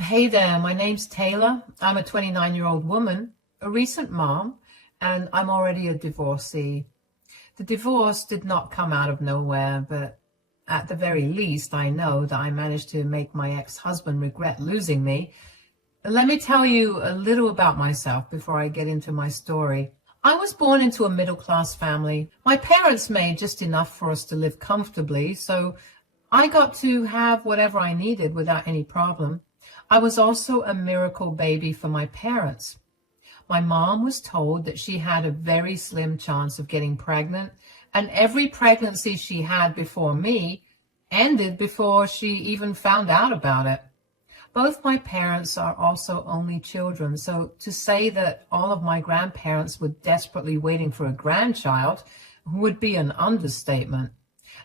Hey there, my name's Taylor. I'm a 29-year-old woman, a recent mom, and I'm already a divorcee. The divorce did not come out of nowhere, but at the very least, I know that I managed to make my ex-husband regret losing me. Let me tell you a little about myself before I get into my story. I was born into a middle-class family. My parents made just enough for us to live comfortably, so I got to have whatever I needed without any problem. I was also a miracle baby for my parents. My mom was told that she had a very slim chance of getting pregnant, and every pregnancy she had before me ended before she even found out about it. Both my parents are also only children, so to say that all of my grandparents were desperately waiting for a grandchild would be an understatement.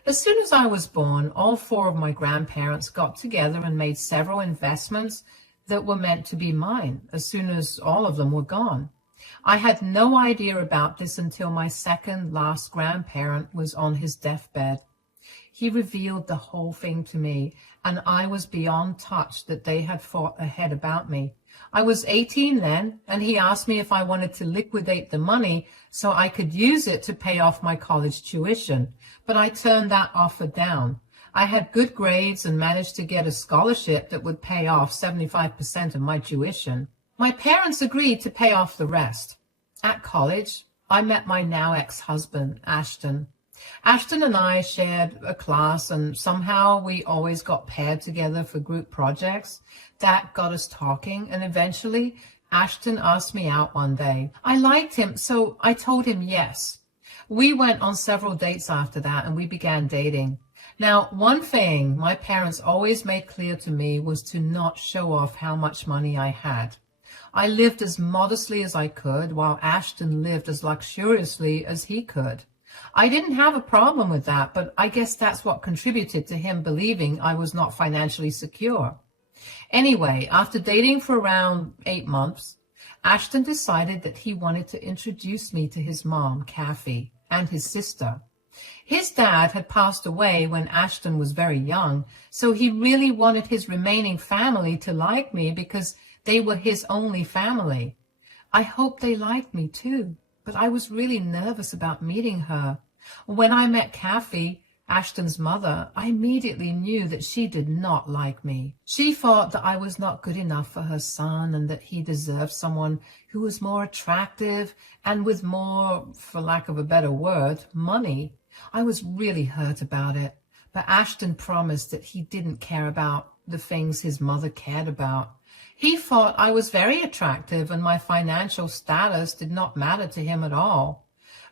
As soon as I was born, all four of my grandparents got together and made several investments that were meant to be mine as soon as all of them were gone. I had no idea about this until my second last grandparent was on his deathbed. He revealed the whole thing to me, and I was beyond touched that they had thought ahead about me. I was 18 then, and he asked me if I wanted to liquidate the money so I could use it to pay off my college tuition, but I turned that offer down. I had good grades and managed to get a scholarship that would pay off 75% of my tuition. My parents agreed to pay off the rest. At college, I met my now ex-husband, Ashton. Ashton and I shared a class, and somehow we always got paired together for group projects. That got us talking, and eventually Ashton asked me out one day. I liked him, so I told him yes. We went on several dates after that, and we began dating. Now, one thing my parents always made clear to me was to not show off how much money I had. I lived as modestly as I could, while Ashton lived as luxuriously as he could. I didn't have a problem with that, but I guess that's what contributed to him believing I was not financially secure. Anyway, after dating for around 8 months, Ashton decided that he wanted to introduce me to his mom, Kathy, and his sister. His dad had passed away when Ashton was very young, so he really wanted his remaining family to like me because they were his only family. I hoped they liked me too, but I was really nervous about meeting her. When I met Kathy, Ashton's mother, I immediately knew that she did not like me. She thought that I was not good enough for her son and that he deserved someone who was more attractive and with more, for lack of a better word, money. I was really hurt about it, but Ashton promised that he didn't care about the things his mother cared about. He thought I was very attractive and my financial status did not matter to him at all.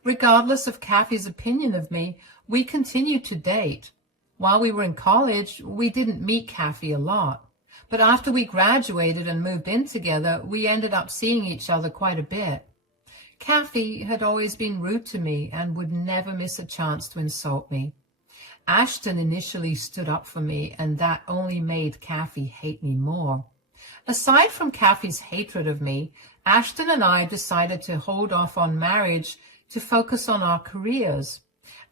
Regardless of Kathy's opinion of me, we continued to date. While we were in college, we didn't meet Kathy a lot. But after we graduated and moved in together, we ended up seeing each other quite a bit. Kathy had always been rude to me and would never miss a chance to insult me. Ashton initially stood up for me, and that only made Kathy hate me more. Aside from Kathy's hatred of me, Ashton and I decided to hold off on marriage to focus on our careers.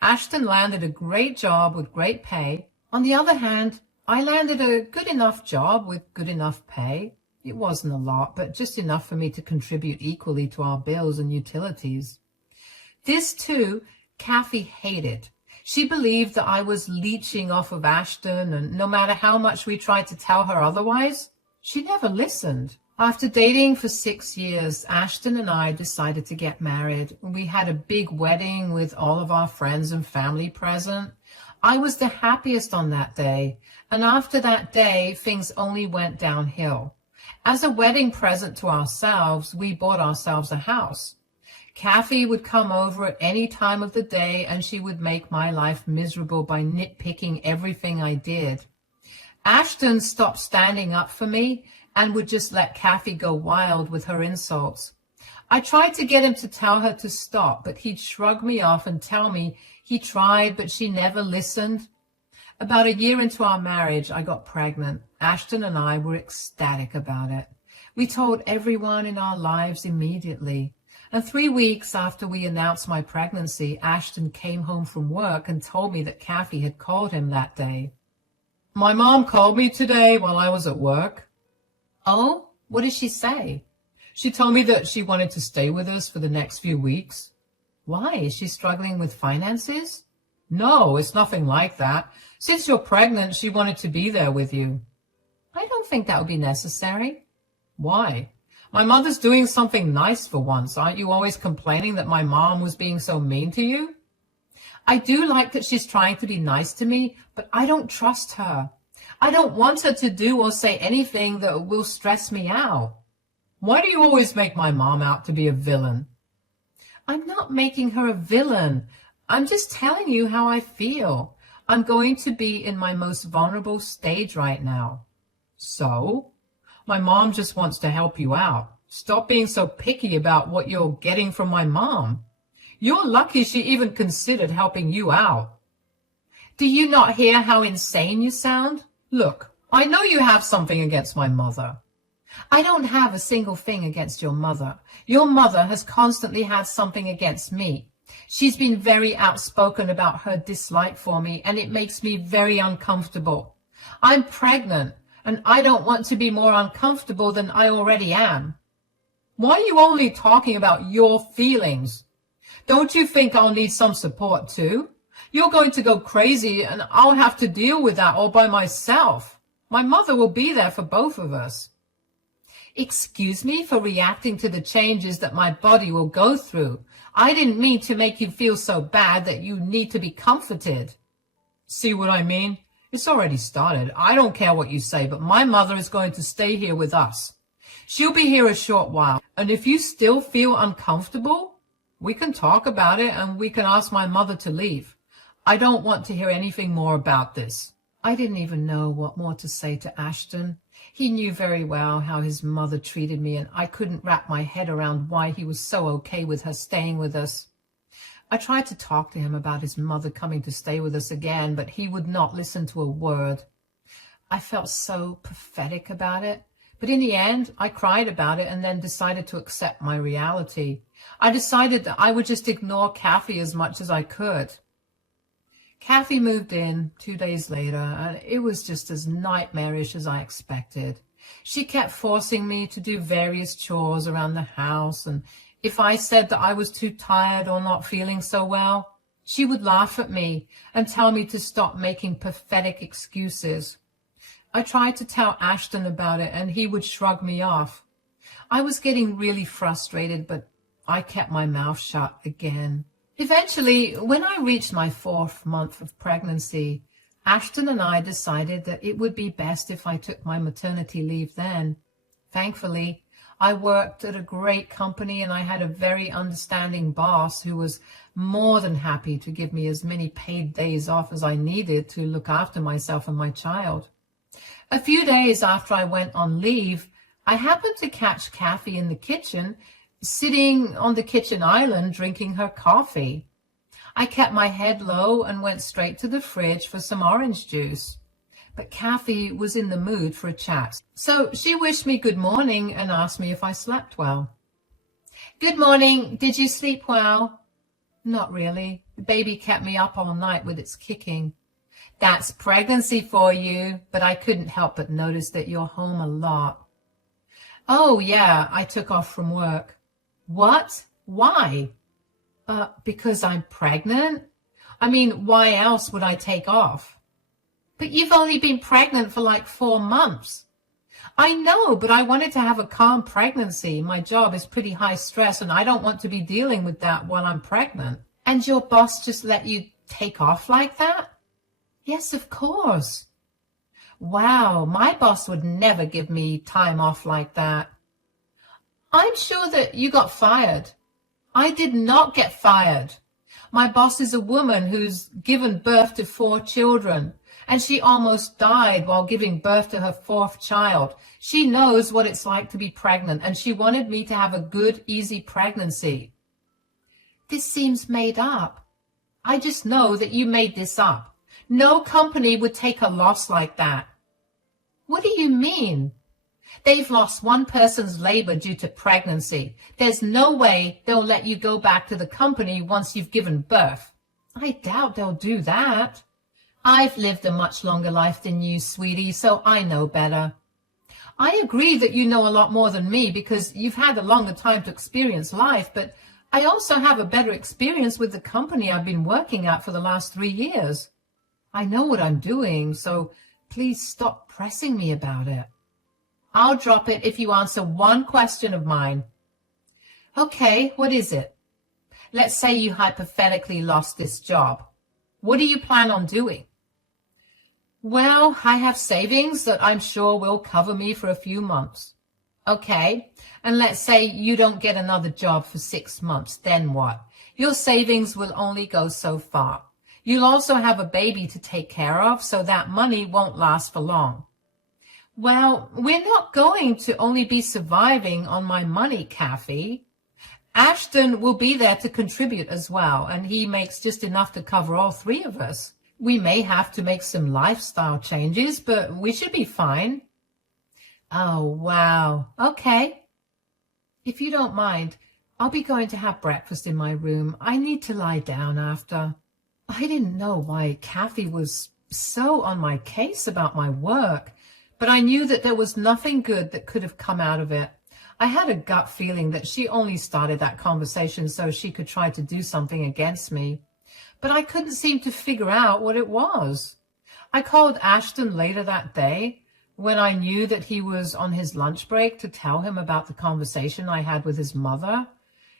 Ashton landed a great job with great pay. On the other hand, I landed a good enough job with good enough pay. It wasn't a lot, but just enough for me to contribute equally to our bills and utilities. This, too, Kathy hated. She believed that I was leeching off of Ashton, and no matter how much we tried to tell her otherwise, she never listened. After dating for 6 years, Ashton and I decided to get married. We had a big wedding with all of our friends and family present. I was the happiest on that day, and after that day, things only went downhill. As a wedding present to ourselves, we bought ourselves a house. Kathy would come over at any time of the day, and she would make my life miserable by nitpicking everything I did. Ashton stopped standing up for me and would just let Kathy go wild with her insults. I tried to get him to tell her to stop, but he'd shrug me off and tell me he tried, but she never listened. About a year into our marriage, I got pregnant. Ashton and I were ecstatic about it. We told everyone in our lives immediately. And 3 weeks after we announced my pregnancy, Ashton came home from work and told me that Kathy had called him that day. "My mom called me today while I was at work." Oh, what did she say? She told me that she wanted to stay with us for the next few weeks. Why? Is she struggling with finances? No, it's nothing like that. Since you're pregnant, she wanted to be there with you. I don't think that would be necessary. Why? My mother's doing something nice for once. Aren't you always complaining that my mom was being so mean to you? I do like that she's trying to be nice to me, but I don't trust her. I don't want her to do or say anything that will stress me out. Why do you always make my mom out to be a villain? I'm not making her a villain. I'm just telling you how I feel. I'm going to be in my most vulnerable stage right now. So? My mom just wants to help you out. Stop being so picky about what you're getting from my mom. You're lucky she even considered helping you out. Do you not hear how insane you sound? Look, I know you have something against my mother. I don't have a single thing against your mother. Your mother has constantly had something against me. She's been very outspoken about her dislike for me, and it makes me very uncomfortable. I'm pregnant, and I don't want to be more uncomfortable than I already am. Why are you only talking about your feelings? Don't you think I'll need some support too? You're going to go crazy, and I'll have to deal with that all by myself. My mother will be there for both of us. Excuse me for reacting to the changes that my body will go through. I didn't mean to make you feel so bad that you need to be comforted. See what I mean? It's already started. I don't care what you say, but my mother is going to stay here with us. She'll be here a short while, and if you still feel uncomfortable, we can talk about it and we can ask my mother to leave. I don't want to hear anything more about this. I didn't even know what more to say to Ashton. He knew very well how his mother treated me, and I couldn't wrap my head around why he was so okay with her staying with us. I tried to talk to him about his mother coming to stay with us again, but he would not listen to a word. I felt so pathetic about it, but in the end, I cried about it and then decided to accept my reality. I decided that I would just ignore Kathy as much as I could. Kathy moved in 2 days later, and it was just as nightmarish as I expected. She kept forcing me to do various chores around the house, and if I said that I was too tired or not feeling so well, she would laugh at me and tell me to stop making pathetic excuses. I tried to tell Ashton about it, and he would shrug me off. I was getting really frustrated, but I kept my mouth shut again. Eventually, when I reached my 4th month of pregnancy, Ashton and I decided that it would be best if I took my maternity leave then. Thankfully, I worked at a great company and I had a very understanding boss who was more than happy to give me as many paid days off as I needed to look after myself and my child. A few days after I went on leave, I happened to catch Kathy in the kitchen, sitting on the kitchen island drinking her coffee. I kept my head low and went straight to the fridge for some orange juice. But Kathy was in the mood for a chat, so she wished me good morning and asked me if I slept well. Good morning. Did you sleep well? Not really. The baby kept me up all night with its kicking. That's pregnancy for you, but I couldn't help but notice that you're home a lot. Oh, yeah, I took off from work. What? Why? Because I'm pregnant? I mean, why else would I take off? But you've only been pregnant for like 4 months. I know, but I wanted to have a calm pregnancy. My job is pretty high stress, and I don't want to be dealing with that while I'm pregnant. And your boss just let you take off like that? Yes, of course. Wow, my boss would never give me time off like that. I'm sure that you got fired. I did not get fired. My boss is a woman who's given birth to 4 children, and she almost died while giving birth to her 4th child. She knows what it's like to be pregnant, and she wanted me to have a good, easy pregnancy. This seems made up. I just know that you made this up. No company would take a loss like that. What do you mean? They've lost one person's labor due to pregnancy. There's no way they'll let you go back to the company once you've given birth. I doubt they'll do that. I've lived a much longer life than you, sweetie, so I know better. I agree that you know a lot more than me because you've had a longer time to experience life, but I also have a better experience with the company I've been working at for the last 3 years. I know what I'm doing, so please stop pressing me about it. I'll drop it if you answer one question of mine. Okay, what is it? Let's say you hypothetically lost this job. What do you plan on doing? Well, I have savings that I'm sure will cover me for a few months. Okay, and let's say you don't get another job for 6 months, then what? Your savings will only go so far. You'll also have a baby to take care of, so that money won't last for long. Well, we're not going to only be surviving on my money, Kathy. Ashton will be there to contribute as well, and he makes just enough to cover all three of us. We may have to make some lifestyle changes, but we should be fine. Oh, wow. Okay. If you don't mind, I'll be going to have breakfast in my room. I need to lie down after. I didn't know why Kathy was so on my case about my work, but I knew that there was nothing good that could have come out of it. I had a gut feeling that she only started that conversation so she could try to do something against me, but I couldn't seem to figure out what it was. I called Ashton later that day when I knew that he was on his lunch break to tell him about the conversation I had with his mother.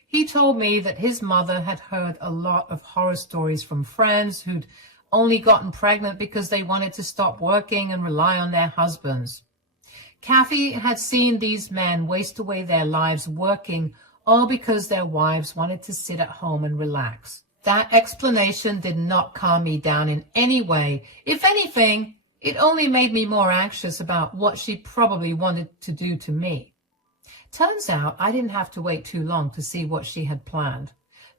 He told me that his mother had heard a lot of horror stories from friends who'd only gotten pregnant because they wanted to stop working and rely on their husbands. Kathy had seen these men waste away their lives working, all because their wives wanted to sit at home and relax. That explanation did not calm me down in any way. If anything, it only made me more anxious about what she probably wanted to do to me. Turns out I didn't have to wait too long to see what she had planned.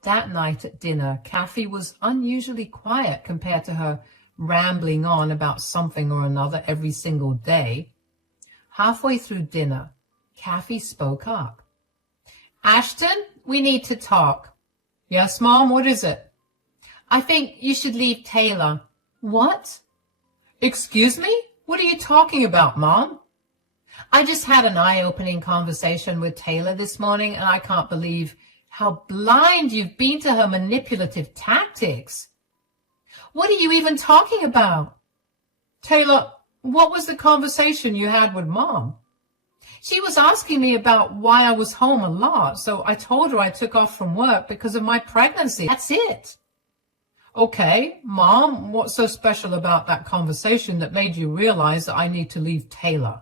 That night at dinner, Kathy was unusually quiet compared to her rambling on about something or another every single day. Halfway through dinner, Kathy spoke up. Ashton, we need to talk. Yes, Mom, what is it? I think you should leave Taylor. What? Excuse me? What are you talking about, Mom? I just had an eye-opening conversation with Taylor this morning, and I can't believe how blind you've been to her manipulative tactics. What are you even talking about? Taylor, what was the conversation you had with Mom? She was asking me about why I was home a lot, so I told her I took off from work because of my pregnancy. That's it. Okay, Mom, what's so special about that conversation that made you realize that I need to leave Taylor?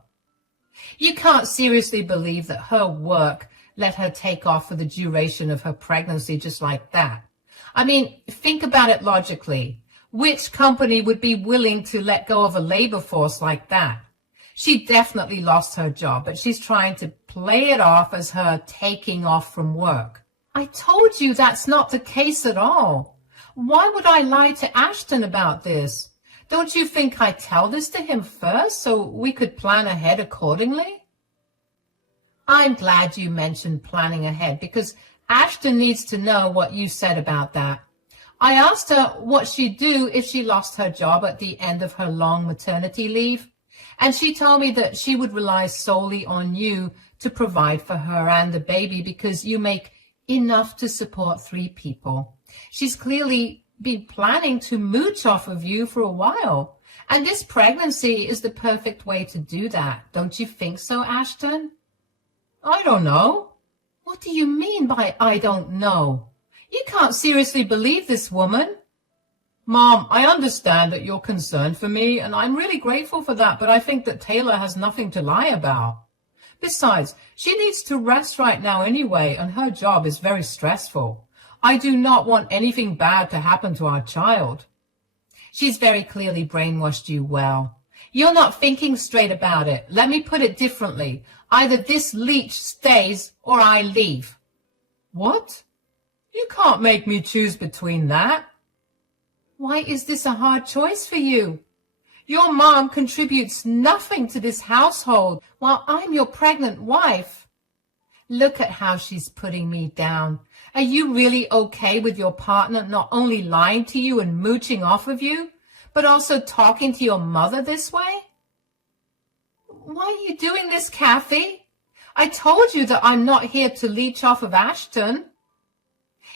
You can't seriously believe that her work let her take off for the duration of her pregnancy just like that. I mean, think about it logically. Which company would be willing to let go of a labor force like that? She definitely lost her job, but she's trying to play it off as her taking off from work. I told you that's not the case at all. Why would I lie to Ashton about this? Don't you think I'd tell this to him first so we could plan ahead accordingly? I'm glad you mentioned planning ahead because Ashton needs to know what you said about that. I asked her what she'd do if she lost her job at the end of her long maternity leave, and she told me that she would rely solely on you to provide for her and the baby because you make enough to support 3 people. She's clearly been planning to mooch off of you for a while, and this pregnancy is the perfect way to do that. Don't you think so, Ashton? I don't know. What do you mean by I don't know? You can't seriously believe this woman. Mom, I understand that you're concerned for me, and I'm really grateful for that, but I think that Taylor has nothing to lie about. Besides, she needs to rest right now anyway, and her job is very stressful. I do not want anything bad to happen to our child. She's very clearly brainwashed you well. You're not thinking straight about it. Let me put it differently. Either this leech stays or I leave. What? You can't make me choose between that. Why is this a hard choice for you? Your mom contributes nothing to this household while I'm your pregnant wife. Look at how she's putting me down. Are you really okay with your partner not only lying to you and mooching off of you, but also talking to your mother this way? Why are you doing this, Kathy? I told you that I'm not here to leech off of Ashton.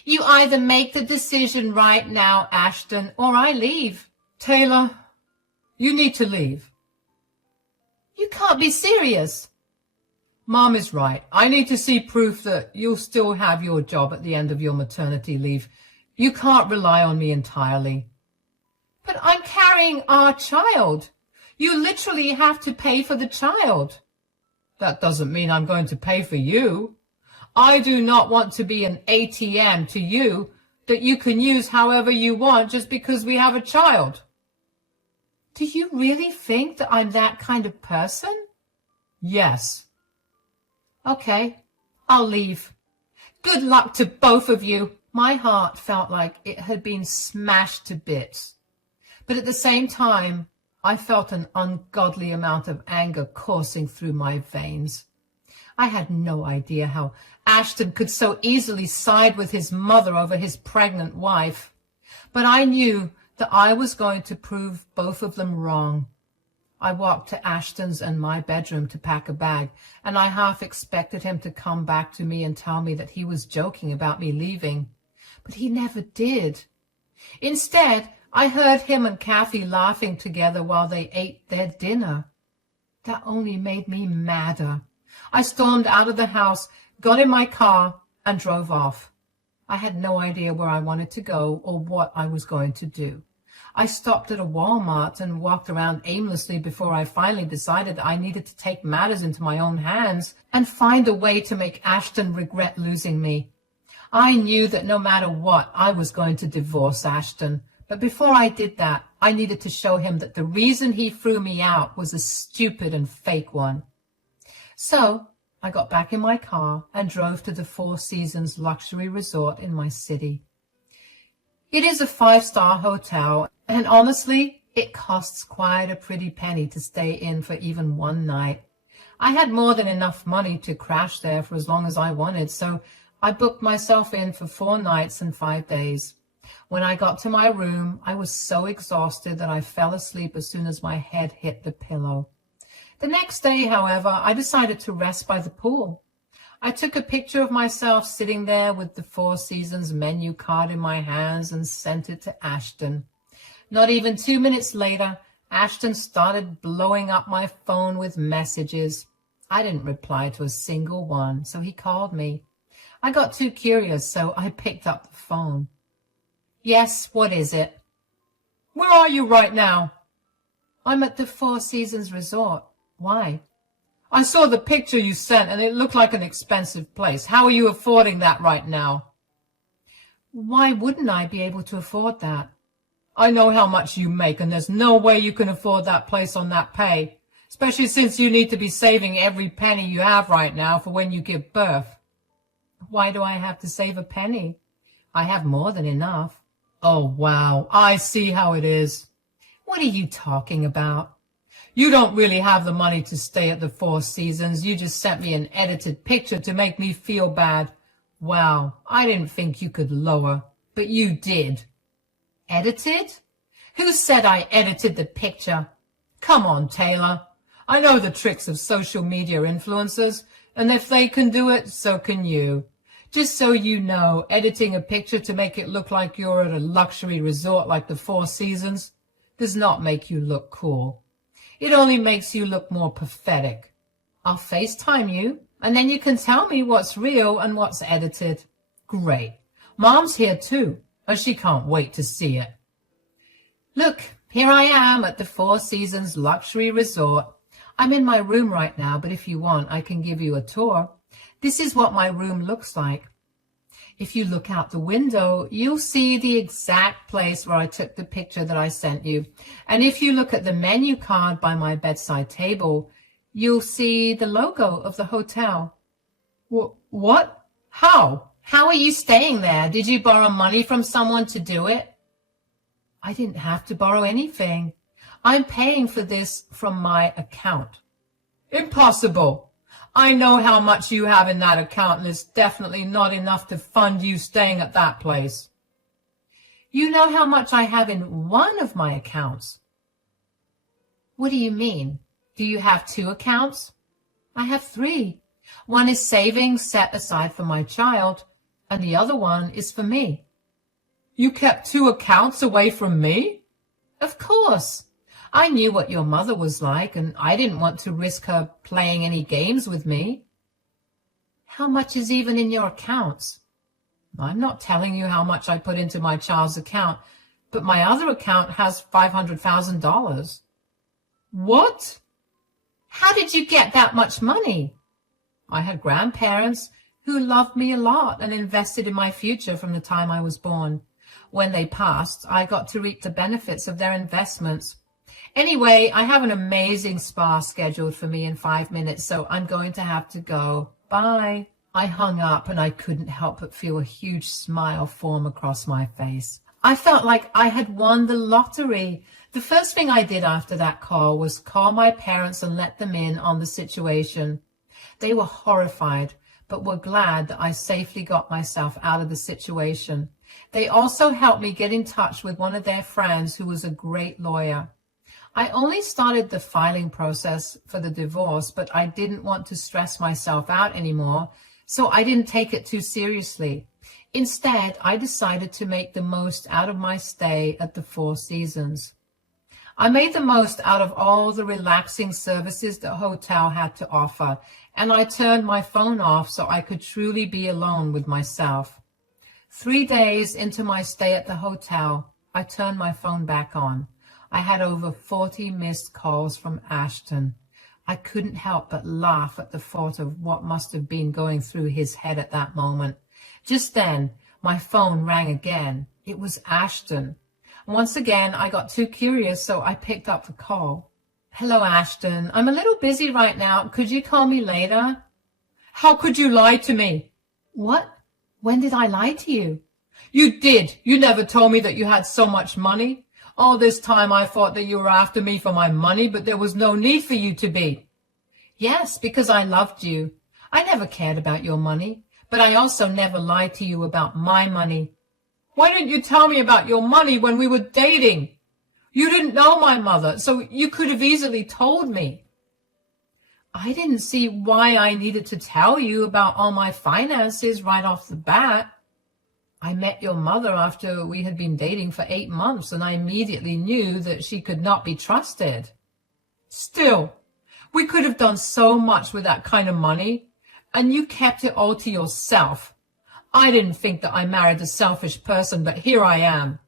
You either make the decision right now, Ashton, or I leave. Taylor, you need to leave. You can't be serious. Mom is right. I need to see proof that you'll still have your job at the end of your maternity leave. You can't rely on me entirely. But I'm carrying our child. You literally have to pay for the child. That doesn't mean I'm going to pay for you. I do not want to be an ATM to you that you can use however you want just because we have a child. Do you really think that I'm that kind of person? Yes. Okay, I'll leave. Good luck to both of you. My heart felt like it had been smashed to bits. But at the same time, I felt an ungodly amount of anger coursing through my veins. I had no idea how Ashton could so easily side with his mother over his pregnant wife. But I knew that I was going to prove both of them wrong. I walked to Ashton's and my bedroom to pack a bag, and I half expected him to come back to me and tell me that he was joking about me leaving. But he never did. Instead, I heard him and Kathy laughing together while they ate their dinner. That only made me madder. I stormed out of the house, got in my car, and drove off. I had no idea where I wanted to go or what I was going to do. I stopped at a Walmart and walked around aimlessly before I finally decided that I needed to take matters into my own hands and find a way to make Ashton regret losing me. I knew that no matter what, I was going to divorce Ashton. But before I did that, I needed to show him that the reason he threw me out was a stupid and fake one. So I got back in my car and drove to the Four Seasons luxury resort in my city. It is a 5-star hotel, and honestly, it costs quite a pretty penny to stay in for even one night. I had more than enough money to crash there for as long as I wanted, so I booked myself in for 4 nights and 5 days. When I got to my room, I was so exhausted that I fell asleep as soon as my head hit the pillow. The next day, however, I decided to rest by the pool. I took a picture of myself sitting there with the Four Seasons menu card in my hands and sent it to Ashton. Not even 2 minutes later, Ashton started blowing up my phone with messages. I didn't reply to a single one, so he called me. I got too curious, so I picked up the phone. Yes, what is it? Where are you right now? I'm at the Four Seasons Resort. Why? I saw the picture you sent and it looked like an expensive place. How are you affording that right now? Why wouldn't I be able to afford that? I know how much you make and there's no way you can afford that place on that pay, especially since you need to be saving every penny you have right now for when you give birth. Why do I have to save a penny? I have more than enough. Oh, wow, I see how it is. What are you talking about? You don't really have the money to stay at the Four Seasons. You just sent me an edited picture to make me feel bad. Wow, I didn't think you could lower, but you did. Edited? Who said I edited the picture? Come on, Taylor. I know the tricks of social media influencers, and if they can do it, so can you. Just so you know, editing a picture to make it look like you're at a luxury resort like the Four Seasons does not make you look cool. It only makes you look more pathetic. I'll FaceTime you, and then you can tell me what's real and what's edited. Great. Mom's here too, and she can't wait to see it. Look, here I am at the Four Seasons Luxury Resort. I'm in my room right now, but if you want, I can give you a tour. This is what my room looks like. If you look out the window, you'll see the exact place where I took the picture that I sent you. And if you look at the menu card by my bedside table, you'll see the logo of the hotel. What? How? How are you staying there? Did you borrow money from someone to do it? I didn't have to borrow anything. I'm paying for this from my account. Impossible. I know how much you have in that account, and it's definitely not enough to fund you staying at that place. You know how much I have in one of my accounts. What do you mean? Do you have two accounts? I have three. One is savings set aside for my child, and the other one is for me. You kept two accounts away from me? Of course. I knew what your mother was like, and I didn't want to risk her playing any games with me. How much is even in your accounts? I'm not telling you how much I put into my child's account, but my other account has $500,000. What? How did you get that much money? I had grandparents who loved me a lot and invested in my future from the time I was born. When they passed, I got to reap the benefits of their investments. Anyway, I have an amazing spa scheduled for me in 5 minutes, so I'm going to have to go. Bye. I hung up and I couldn't help but feel a huge smile form across my face. I felt like I had won the lottery. The first thing I did after that call was call my parents and let them in on the situation. They were horrified, but were glad that I safely got myself out of the situation. They also helped me get in touch with one of their friends who was a great lawyer. I only started the filing process for the divorce, but I didn't want to stress myself out anymore, so I didn't take it too seriously. Instead, I decided to make the most out of my stay at the Four Seasons. I made the most out of all the relaxing services the hotel had to offer, and I turned my phone off so I could truly be alone with myself. 3 days into my stay at the hotel, I turned my phone back on. I had over 40 missed calls from Ashton. I couldn't help but laugh at the thought of what must have been going through his head at that moment. Just then, my phone rang again. It was Ashton. Once again, I got too curious, so I picked up the call. Hello, Ashton. I'm a little busy right now. Could you call me later? How could you lie to me? What? When did I lie to you? You did. You never told me that you had so much money. All this time I thought that you were after me for my money, but there was no need for you to be. Yes, because I loved you. I never cared about your money, but I also never lied to you about my money. Why didn't you tell me about your money when we were dating? You didn't know my mother, so you could have easily told me. I didn't see why I needed to tell you about all my finances right off the bat. I met your mother after we had been dating for 8 months, and I immediately knew that she could not be trusted. Still, we could have done so much with that kind of money, and you kept it all to yourself. I didn't think that I married a selfish person, but here I am.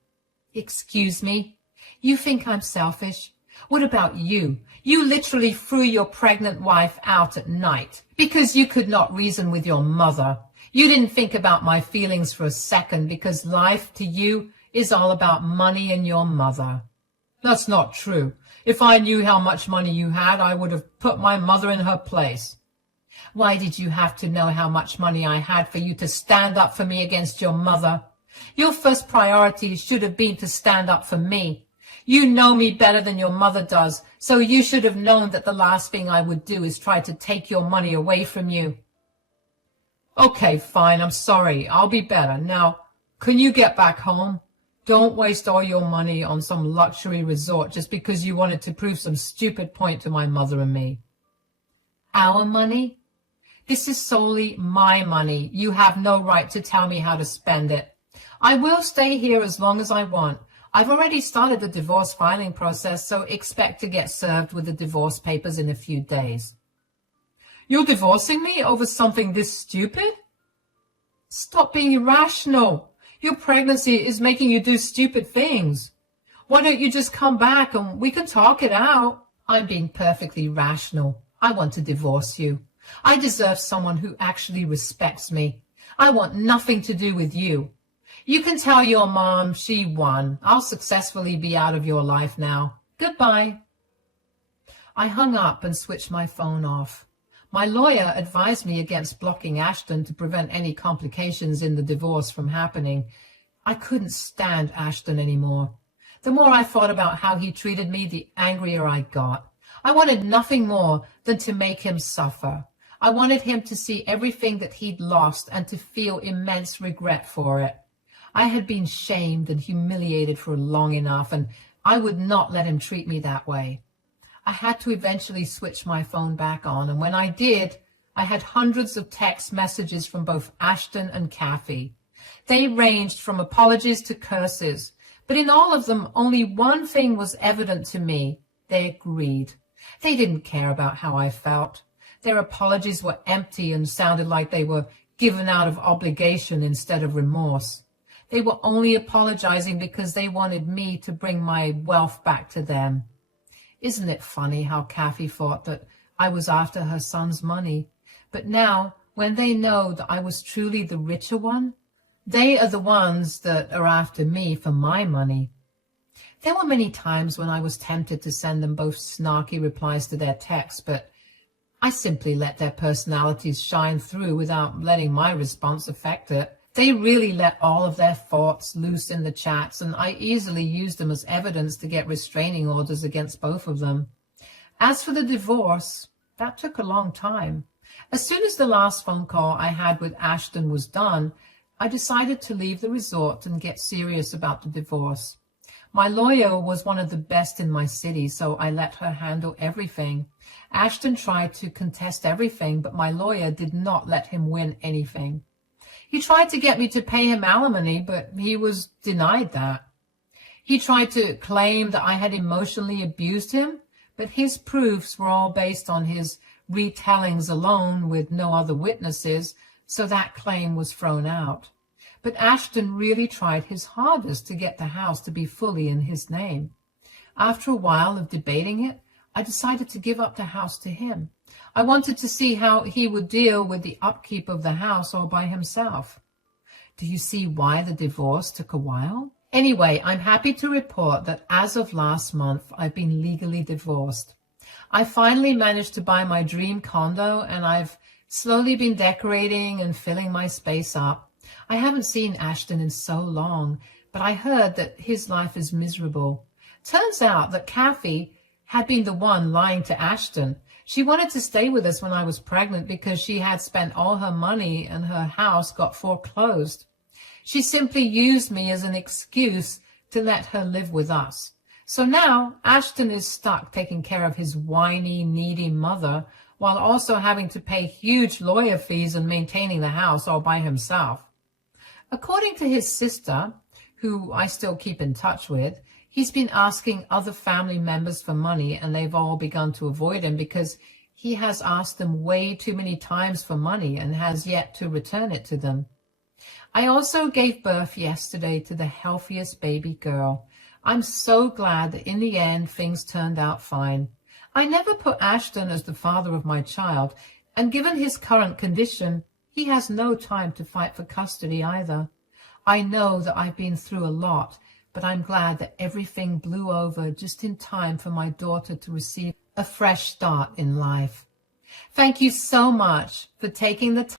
Excuse me? You think I'm selfish? What about you? You literally threw your pregnant wife out at night because you could not reason with your mother. You didn't think about my feelings for a second because life to you is all about money and your mother. That's not true. If I knew how much money you had, I would have put my mother in her place. Why did you have to know how much money I had for you to stand up for me against your mother? Your first priority should have been to stand up for me. You know me better than your mother does, so you should have known that the last thing I would do is try to take your money away from you. Okay, fine, I'm sorry. I'll be better. Now, can you get back home? Don't waste all your money on some luxury resort just because you wanted to prove some stupid point to my mother and me. Our money? This is solely my money. You have no right to tell me how to spend it. I will stay here as long as I want. I've already started the divorce filing process, so expect to get served with the divorce papers in a few days. You're divorcing me over something this stupid? Stop being irrational. Your pregnancy is making you do stupid things. Why don't you just come back and we can talk it out? I'm being perfectly rational. I want to divorce you. I deserve someone who actually respects me. I want nothing to do with you. You can tell your mom she won. I'll successfully be out of your life now. Goodbye. I hung up and switched my phone off. My lawyer advised me against blocking Ashton to prevent any complications in the divorce from happening. I couldn't stand Ashton anymore. The more I thought about how he treated me, the angrier I got. I wanted nothing more than to make him suffer. I wanted him to see everything that he'd lost and to feel immense regret for it. I had been shamed and humiliated for long enough, and I would not let him treat me that way. I had to eventually switch my phone back on, and when I did, I had hundreds of text messages from both Ashton and Kathy. They ranged from apologies to curses, but in all of them, only one thing was evident to me. They agreed. They didn't care about how I felt. Their apologies were empty and sounded like they were given out of obligation instead of remorse. They were only apologizing because they wanted me to bring my wealth back to them. Isn't it funny how Kathy thought that I was after her son's money? But now, when they know that I was truly the richer one, they are the ones that are after me for my money. There were many times when I was tempted to send them both snarky replies to their texts, but I simply let their personalities shine through without letting my response affect it. They really let all of their thoughts loose in the chats, and I easily used them as evidence to get restraining orders against both of them. As for the divorce, that took a long time. As soon as the last phone call I had with Ashton was done, I decided to leave the resort and get serious about the divorce. My lawyer was one of the best in my city, so I let her handle everything. Ashton tried to contest everything, but my lawyer did not let him win anything. He tried to get me to pay him alimony, but he was denied that. He tried to claim that I had emotionally abused him, but his proofs were all based on his retellings alone with no other witnesses, so that claim was thrown out. But Ashton really tried his hardest to get the house to be fully in his name. After a while of debating it, I decided to give up the house to him. I wanted to see how he would deal with the upkeep of the house all by himself. Do you see why the divorce took a while? Anyway, I'm happy to report that as of last month, I've been legally divorced. I finally managed to buy my dream condo, and I've slowly been decorating and filling my space up. I haven't seen Ashton in so long, but I heard that his life is miserable. Turns out that Kathy had been the one lying to Ashton. She wanted to stay with us when I was pregnant because she had spent all her money and her house got foreclosed. She simply used me as an excuse to let her live with us. So now Ashton is stuck taking care of his whiny, needy mother while also having to pay huge lawyer fees and maintaining the house all by himself. According to his sister, who I still keep in touch with, he's been asking other family members for money, and they've all begun to avoid him because he has asked them way too many times for money and has yet to return it to them. I also gave birth yesterday to the healthiest baby girl. I'm so glad that in the end things turned out fine. I never put Ashton as the father of my child, and given his current condition, he has no time to fight for custody either. I know that I've been through a lot, but I'm glad that everything blew over just in time for my daughter to receive a fresh start in life. Thank you so much for taking the time